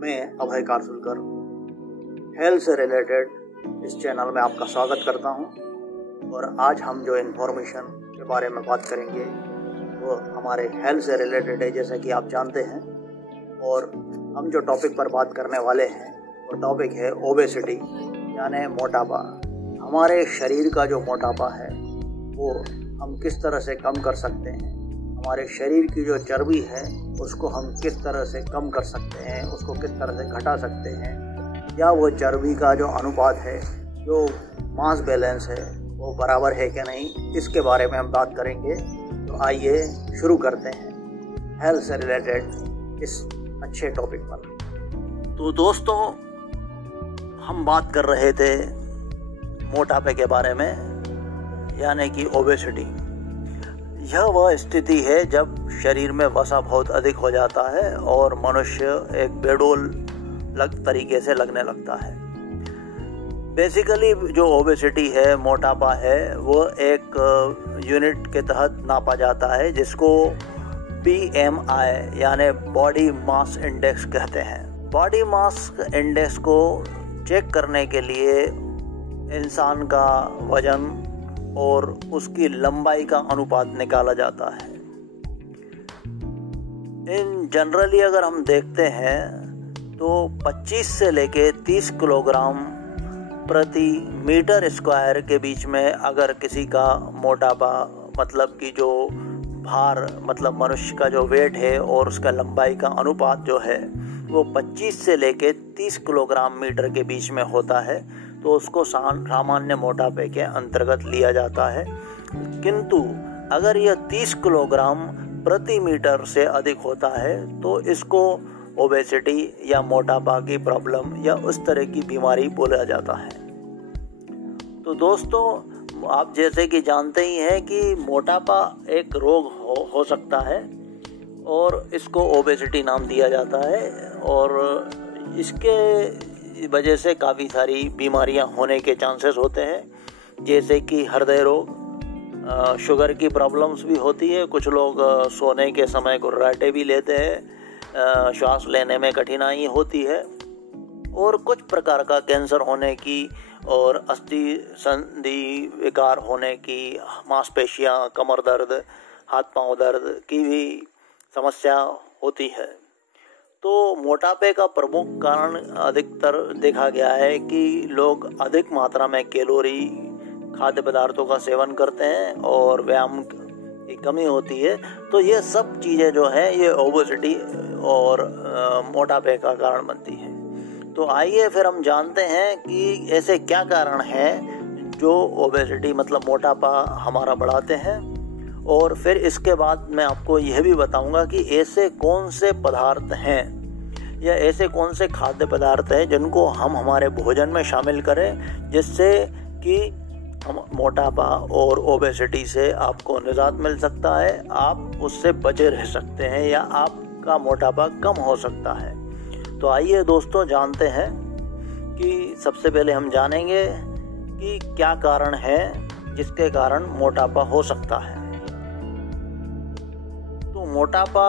मैं अभय कारसुलकर हेल्थ से रिलेटेड इस चैनल में आपका स्वागत करता हूं। और आज हम जो इन्फॉर्मेशन के बारे में बात करेंगे वो हमारे हेल्थ से रिलेटेड है, जैसा कि आप जानते हैं। और हम जो टॉपिक पर बात करने वाले हैं वो टॉपिक है ओबेसिटी, यानी मोटापा। हमारे शरीर का जो मोटापा है वो हम किस तरह से कम कर सकते हैं, हमारे शरीर की जो चर्बी है उसको हम किस तरह से कम कर सकते हैं, उसको किस तरह से घटा सकते हैं, या वो चर्बी का जो अनुपात है, जो मास बैलेंस है वो बराबर है कि नहीं, इसके बारे में हम बात करेंगे। तो आइए शुरू करते हैं हेल्थ से रिलेटेड इस अच्छे टॉपिक पर। तो दोस्तों, हम बात कर रहे थे मोटापे के बारे में, यानी कि ओबेसिटी। यह वह स्थिति है जब शरीर में वसा बहुत अधिक हो जाता है और मनुष्य एक बेडोल तरीके से लगने लगता है। बेसिकली जो ओबेसिटी है, मोटापा है, वो एक यूनिट के तहत नापा जाता है जिसको BMI यानी बॉडी मास इंडेक्स कहते हैं। बॉडी मास इंडेक्स को चेक करने के लिए इंसान का वजन और उसकी लंबाई का अनुपात निकाला जाता है। इन जनरली अगर हम देखते हैं तो 25 से लेके 30 किलोग्राम प्रति मीटर स्क्वायर के बीच में अगर किसी का मोटापा, मतलब कि जो भार, मतलब मनुष्य का जो वेट है और उसका लंबाई का अनुपात जो है वो 25 से लेके 30 किलोग्राम मीटर के बीच में होता है, तो उसको सामान्य मोटापे के अंतर्गत लिया जाता है। किंतु अगर यह 30 किलोग्राम प्रति मीटर से अधिक होता है तो इसको ओबेसिटी या मोटापा की प्रॉब्लम या उस तरह की बीमारी बोला जाता है। तो दोस्तों, आप जैसे कि जानते ही हैं कि मोटापा एक रोग हो सकता है और इसको ओबेसिटी नाम दिया जाता है, और इसके वजह से काफ़ी सारी बीमारियां होने के चांसेस होते हैं, जैसे कि हृदय रोग, शुगर की प्रॉब्लम्स भी होती है। कुछ लोग सोने के समय घुर्राटे भी लेते हैं, श्वास लेने में कठिनाई होती है, और कुछ प्रकार का कैंसर होने की और अस्थि संधि विकार होने की, मांसपेशियां, कमर दर्द, हाथ पांव दर्द की भी समस्या होती है। तो मोटापे का प्रमुख कारण अधिकतर देखा गया है कि लोग अधिक मात्रा में कैलोरी खाद्य पदार्थों का सेवन करते हैं और व्यायाम की कमी होती है। तो ये सब चीज़ें जो हैं ये ओबेसिटी और मोटापे का कारण बनती है। तो आइए फिर हम जानते हैं कि ऐसे क्या कारण हैं जो ओबेसिटी मतलब मोटापा हमारा बढ़ाते हैं, और फिर इसके बाद मैं आपको यह भी बताऊंगा कि ऐसे कौन से पदार्थ हैं या ऐसे कौन से खाद्य पदार्थ हैं जिनको हम हमारे भोजन में शामिल करें, जिससे कि हम मोटापा और ओबेसिटी से आपको निजात मिल सकता है, आप उससे बचे रह सकते हैं या आपका मोटापा कम हो सकता है। तो आइए दोस्तों जानते हैं कि सबसे पहले हम जानेंगे कि क्या कारण है जिसके कारण मोटापा हो सकता है। तो मोटापा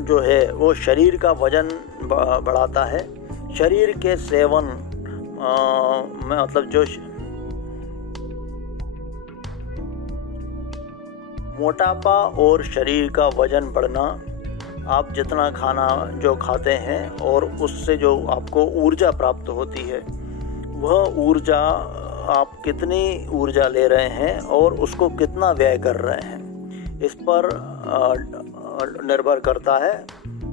जो है वो शरीर का वजन बढ़ाता है। शरीर के सेवन में मतलब जो मोटापा और शरीर का वजन बढ़ना, आप जितना खाना जो खाते हैं और उससे जो आपको ऊर्जा प्राप्त होती है, वह ऊर्जा आप कितनी ऊर्जा ले रहे हैं और उसको कितना व्यय कर रहे हैं, इस पर निर्भर करता है।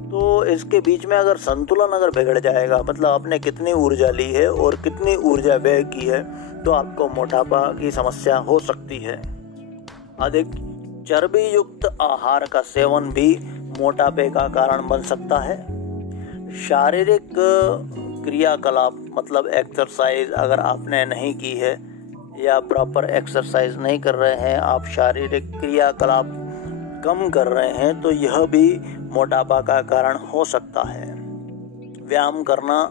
तो इसके बीच में अगर संतुलन अगर बिगड़ जाएगा, मतलब आपने कितनी ऊर्जा ली है और कितनी ऊर्जा व्यय की है, तो आपको मोटापा की समस्या हो सकती है। अधिक चर्बी युक्त आहार का सेवन भी मोटापे का कारण बन सकता है। शारीरिक क्रियाकलाप मतलब एक्सरसाइज अगर आपने नहीं की है या प्रॉपर एक्सरसाइज नहीं कर रहे हैं, आप शारीरिक क्रियाकलाप कम कर रहे हैं, तो यह भी मोटापा का कारण हो सकता है। व्यायाम करना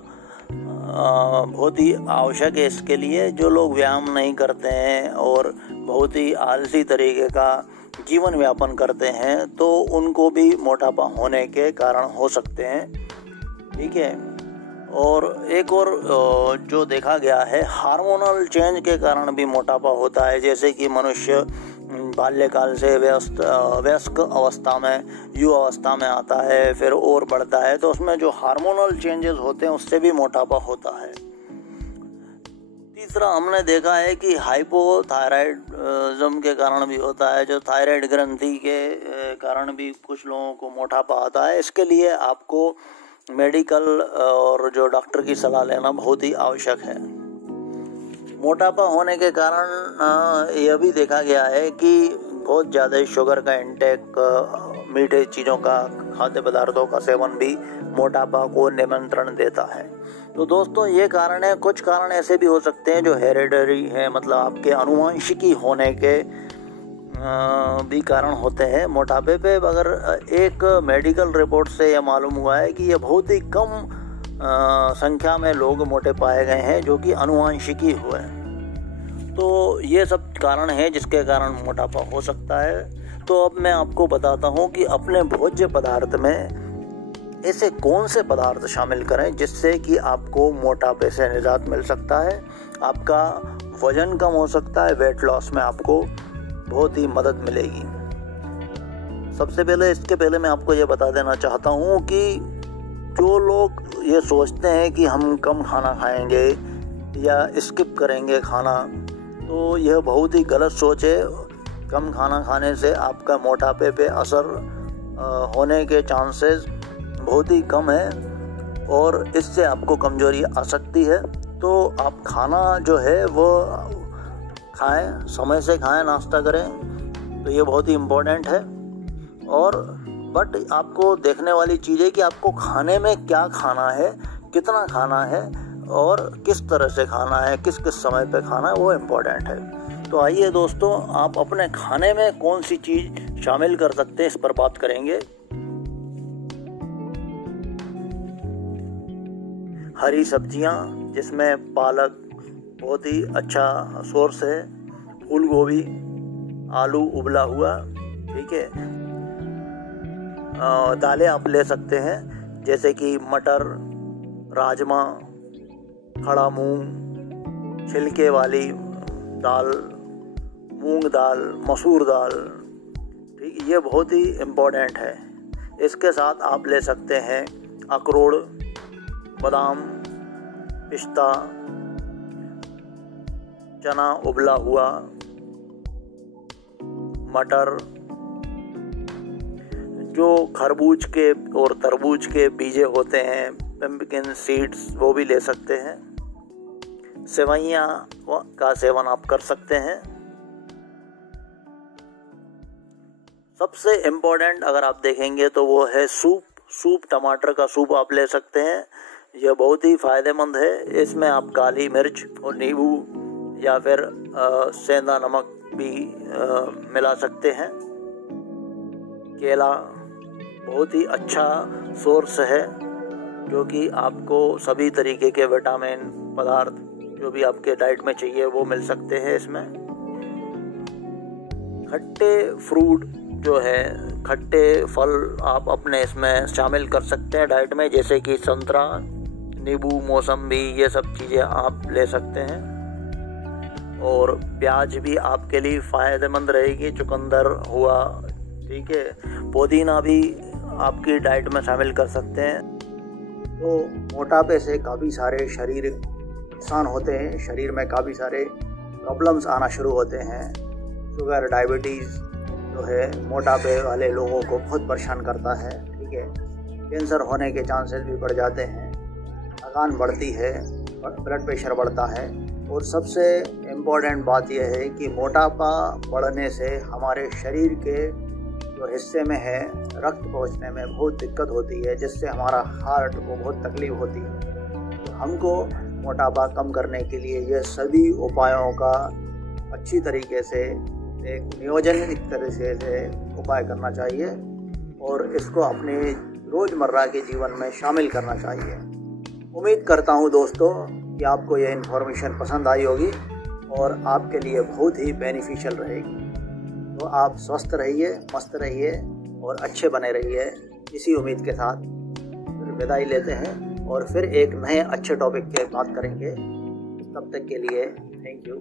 बहुत ही आवश्यक है इसके लिए। जो लोग व्यायाम नहीं करते हैं और बहुत ही आलसी तरीके का जीवन यापन करते हैं, तो उनको भी मोटापा होने के कारण हो सकते हैं। ठीक है। और एक और जो देखा गया है, हार्मोनल चेंज के कारण भी मोटापा होता है। जैसे कि मनुष्य बाल्यकाल से वयस्क अवस्था में, युवा अवस्था में आता है, फिर और बढ़ता है, तो उसमें जो हार्मोनल चेंजेस होते हैं उससे भी मोटापा होता है। तीसरा हमने देखा है कि हाइपोथायराइडिज्म के कारण भी होता है, जो थायराइड ग्रंथि के कारण भी कुछ लोगों को मोटापा आता है। इसके लिए आपको मेडिकल और जो डॉक्टर की सलाह लेना बहुत ही आवश्यक है। मोटापा होने के कारण यह भी देखा गया है कि बहुत ज़्यादा शुगर का इंटेक, मीठे चीज़ों का, खाद्य पदार्थों का सेवन भी मोटापा को निमंत्रण देता है। तो दोस्तों ये कारण है। कुछ कारण ऐसे भी हो सकते हैं जो हेरिडिटरी है, मतलब आपके अनुवांशिकी होने के भी कारण होते हैं मोटापे पे। अगर एक मेडिकल रिपोर्ट से यह मालूम हुआ है कि यह बहुत ही कम संख्या में लोग मोटे पाए गए हैं जो कि अनुवांशिकी हुए। तो ये सब कारण है जिसके कारण मोटापा हो सकता है। तो अब मैं आपको बताता हूँ कि अपने भोज्य पदार्थ में ऐसे कौन से पदार्थ शामिल करें जिससे कि आपको मोटापे से निजात मिल सकता है, आपका वजन कम हो सकता है, वेट लॉस में आपको बहुत ही मदद मिलेगी। सबसे पहले इसके पहले मैं आपको ये बता देना चाहता हूँ कि जो लोग ये सोचते हैं कि हम कम खाना खाएंगे या स्किप करेंगे खाना, तो यह बहुत ही गलत सोच है। कम खाना खाने से आपका मोटापे पे असर होने के चांसेस बहुत ही कम है और इससे आपको कमजोरी आ सकती है। तो आप खाना जो है वो खाएं, समय से खाएं, नाश्ता करें, तो ये बहुत ही इम्पोर्टेंट है। और बट आपको देखने वाली चीज़ है कि आपको खाने में क्या खाना है, कितना खाना है और किस तरह से खाना है, किस किस समय पे खाना है, वो इम्पोर्टेंट है। तो आइए दोस्तों, आप अपने खाने में कौन सी चीज़ शामिल कर सकते हैं इस पर बात करेंगे। हरी सब्जियां, जिसमें पालक बहुत ही अच्छा सोर्स है, फूल गोभी, आलू उबला हुआ, ठीक है। दालें आप ले सकते हैं जैसे कि मटर, राजमा, खड़ा मूंग, छिलके वाली दाल, मूंग दाल, मसूर दाल, ठीक, ये बहुत ही इम्पोर्टेंट है। इसके साथ आप ले सकते हैं अखरोट, बादाम, पिस्ता, चना उबला हुआ, मटर, जो खरबूज के और तरबूज के बीजे होते हैं, पम्पकिन सीड्स, वो भी ले सकते हैं। सेवइयाँ का सेवन आप कर सकते हैं। सबसे इम्पोर्टेंट अगर आप देखेंगे तो वो है सूप, टमाटर का सूप आप ले सकते हैं। यह बहुत ही फ़ायदेमंद है। इसमें आप काली मिर्च और नींबू या फिर सेंधा नमक भी मिला सकते हैं। केला बहुत ही अच्छा सोर्स है जो कि आपको सभी तरीके के विटामिन पदार्थ जो भी आपके डाइट में चाहिए वो मिल सकते हैं इसमें। खट्टे फ्रूट जो है, खट्टे फल आप अपने इसमें शामिल कर सकते हैं डाइट में, जैसे कि संतरा, नींबू, मौसम्बी, ये सब चीज़ें आप ले सकते हैं। और प्याज भी आपके लिए फ़ायदेमंद रहेगी, चुकंदर हुआ, ठीक है। पुदीना भी आपकी डाइट में शामिल कर सकते हैं। तो मोटापे से काफ़ी सारे शारीरिक नुकसान होते हैं, शरीर में काफ़ी सारे प्रॉब्लम्स आना शुरू होते हैं। शुगर, डायबिटीज़ जो है मोटापे वाले लोगों को बहुत परेशान करता है, ठीक है। कैंसर होने के चांसेस भी बढ़ जाते हैं, थकान बढ़ती है, ब्लड प्रेशर बढ़ता है। और सबसे इम्पोर्टेंट बात यह है कि मोटापा बढ़ने से हमारे शरीर के जो हिस्से में है रक्त पहुंचने में बहुत दिक्कत होती है, जिससे हमारा हार्ट को बहुत तकलीफ होती है। तो हमको मोटापा कम करने के लिए ये सभी उपायों का अच्छी तरीके से एक नियोजनित तरह से उपाय करना चाहिए और इसको अपने रोज़मर्रा के जीवन में शामिल करना चाहिए। उम्मीद करता हूँ दोस्तों कि आपको यह इन्फॉर्मेशन पसंद आई होगी और आपके लिए बहुत ही बेनिफिशियल रहेगी। तो आप स्वस्थ रहिए, मस्त रहिए और अच्छे बने रहिए। इसी उम्मीद के साथ विदाई लेते हैं। और फिर एक नए अच्छे टॉपिक के बात करेंगे। तब तक के लिए थैंक यू।